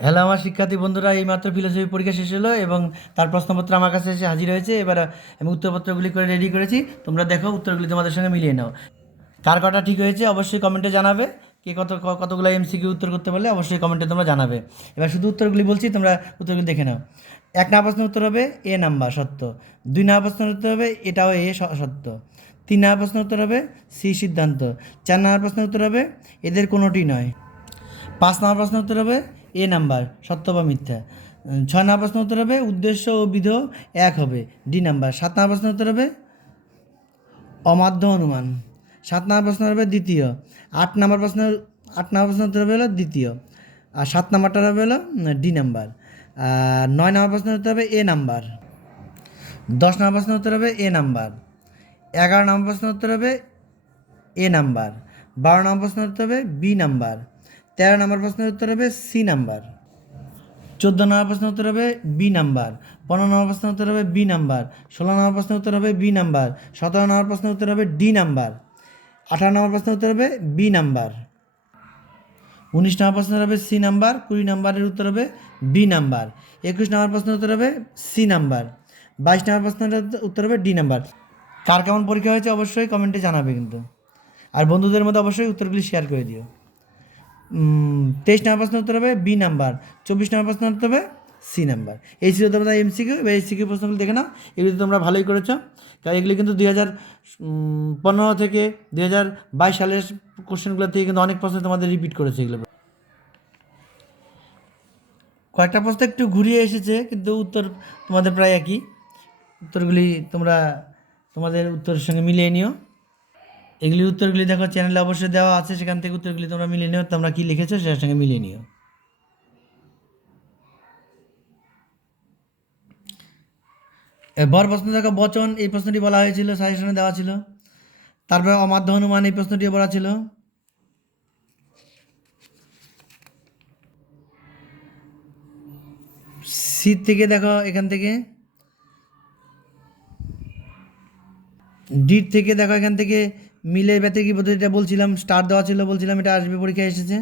Hello আমার শিক্ষার্থী বন্ধুরা এইমাত্র ফিলোসফি পরীক্ষা শেষ হলো এবং তার প্রশ্নপত্র আমার কাছে এসে হাজির হয়েছে। এবার আমি উত্তরপত্রগুলি করে রেডি করেছি। তোমরা দেখো, উত্তরগুলি তোমাদের সঙ্গে মিলিয়ে নাও। কার কটা ঠিক হয়েছে অবশ্যই কমেন্টে জানাবে। কে কত কতগুলো এমসিকিউ উত্তর করতে পারলে অবশ্যই কমেন্টে তোমরা জানাবে। এবার শুধু উত্তরগুলি বলছি, তোমরা উত্তরগুলি দেখে নাও। এক নাম্বার প্রশ্নের উত্তর হবে এ নাম্বার, সত্য। দুই নাম্বার প্রশ্নের উত্তর হবে এটাও এ সত্য। তিন নাম্বার প্রশ্নের উত্তর হবে সি, সিদ্ধান্ত। চার নাম্বার প্রশ্নের উত্তর হবে এদের কোনোটি নয়। পাঁচ নম্বর প্রশ্ন উত্তর হবে এ নাম্বার, সত্য বা মিথ্যা? ছয় নম্বর প্রশ্ন উত্তর হবে, উদ্দেশ্য ও বিধ এক হবে। ডি নাম্বার, সাত নম্বর প্রশ্ন উত্তর হবে, অমাধ্য অনুমান। সাত নম্বর প্রশ্ন হবে দ্বিতীয়। আট নম্বর প্রশ্ন, আট নম্বর প্রশ্ন উত্তর হবে হলো দ্বিতীয়। আর সাত নম্বরটা হবে হলো ডি নাম্বার। আর নয় নম্বর প্রশ্ন উত্তর হবে এ নাম্বার। দশ নম্বর প্রশ্ন উত্তর হবে এ নাম্বার। এগারো নম্বর প্রশ্ন উত্তর হবে এ নাম্বার। বারো নম্বর প্রশ্ন উত্তর হবে বি নাম্বার। তেরো নম্বর প্রশ্নের উত্তর হবে সি নাম্বার চোদ্দ নম্বর প্রশ্নের উত্তর হবে বি নাম্বার পনেরো নম্বর প্রশ্নের উত্তর হবে বি নাম্বার ষোলো নম্বর প্রশ্নের উত্তর হবে বি নাম্বার সতেরো নম্বর প্রশ্নের উত্তর হবে ডি নাম্বার আঠারো নম্বর প্রশ্নের উত্তর হবে বি নাম্বার উনিশ নম্বর প্রশ্নের হবে সি নাম্বার কুড়ি নম্বরের উত্তর হবে বি নাম্বার একুশ নম্বর প্রশ্নের উত্তর হবে সি নাম্বার বাইশ নম্বর প্রশ্নের উত্তর হবে ডি নাম্বার কার কেমন পরীক্ষা হয়েছে অবশ্যই কমেন্টে জানাবে কিন্তু আর বন্ধুদের মধ্যে অবশ্যই উত্তরগুলি শেয়ার করে দিও তেইশ নম্বর প্রশ্ন উত্তর হবে বি নাম্বার, চব্বিশ নম্বর প্রশ্ন উত্তর হবে সি নাম্বার। এই ছিল তোমরা এমসিকিউ এবার এমসিকিউ প্রশ্নগুলি দেখে নাও। এগুলি তোমরা ভালোই করেছ। কারণ এগুলি কিন্তু দুই হাজার পনেরো থেকে দুই হাজার বাইশ সালের কোশ্চেনগুলো থেকে কিন্তু অনেক প্রশ্ন তোমাদের রিপিট করেছে এগুলো। কয়েকটা প্রশ্ন একটু ঘুরিয়ে এসেছে, কিন্তু উত্তর তোমাদের প্রায় একই। উত্তরগুলি তোমরা, তোমাদের উত্তরের সঙ্গে মিলিয়ে নিও। এগুলি উত্তরগুলি দেখো চ্যানেলে অবশ্যই দেওয়া আছে, সেখান থেকে উত্তরগুলি তোমরা মিলিয়ে নিও, তোমরা কী লিখেছো সেটার সঙ্গে মিলিয়ে নিও। বর প্রশ্ন দেখো, বচন, এই প্রশ্নটি বলা হয়েছিল সাজেশনে দেওয়া ছিল। তারপরে অমাধ্য হনুমান, এই প্রশ্নটিও বলা ছিল। শীত থেকে দেখো, এখান থেকে। ডিট থেকে দেখো, এখান থেকে। মিলের ব্যতিরিক পদ্ধতিটা বলছিলাম স্টার দেওয়া ছিল, বলছিলাম এটা আসবে পরীক্ষায় এসেছে।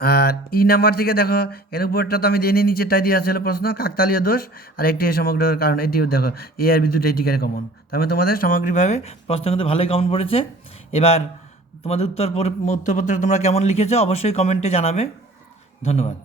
আর ই নাম্বার থেকে দেখো, এর উপরটা তো আমি জেনে নিচেরটাই দিয়ে আসলে প্রশ্ন, কাকতালীয় দোষ, আর একটি সমগ্র কারণ, এটিও দেখো এ আর বি দুটোই টিকারে কমন তার তোমাদের সামগ্রিকভাবে প্রশ্ন কিন্তু ভালোই কমন পড়েছে। এবার তোমাদের উত্তর উত্তরপত্র তোমরা কেমন লিখেছো, অবশ্যই কমেন্টে জানাবে। ধন্যবাদ।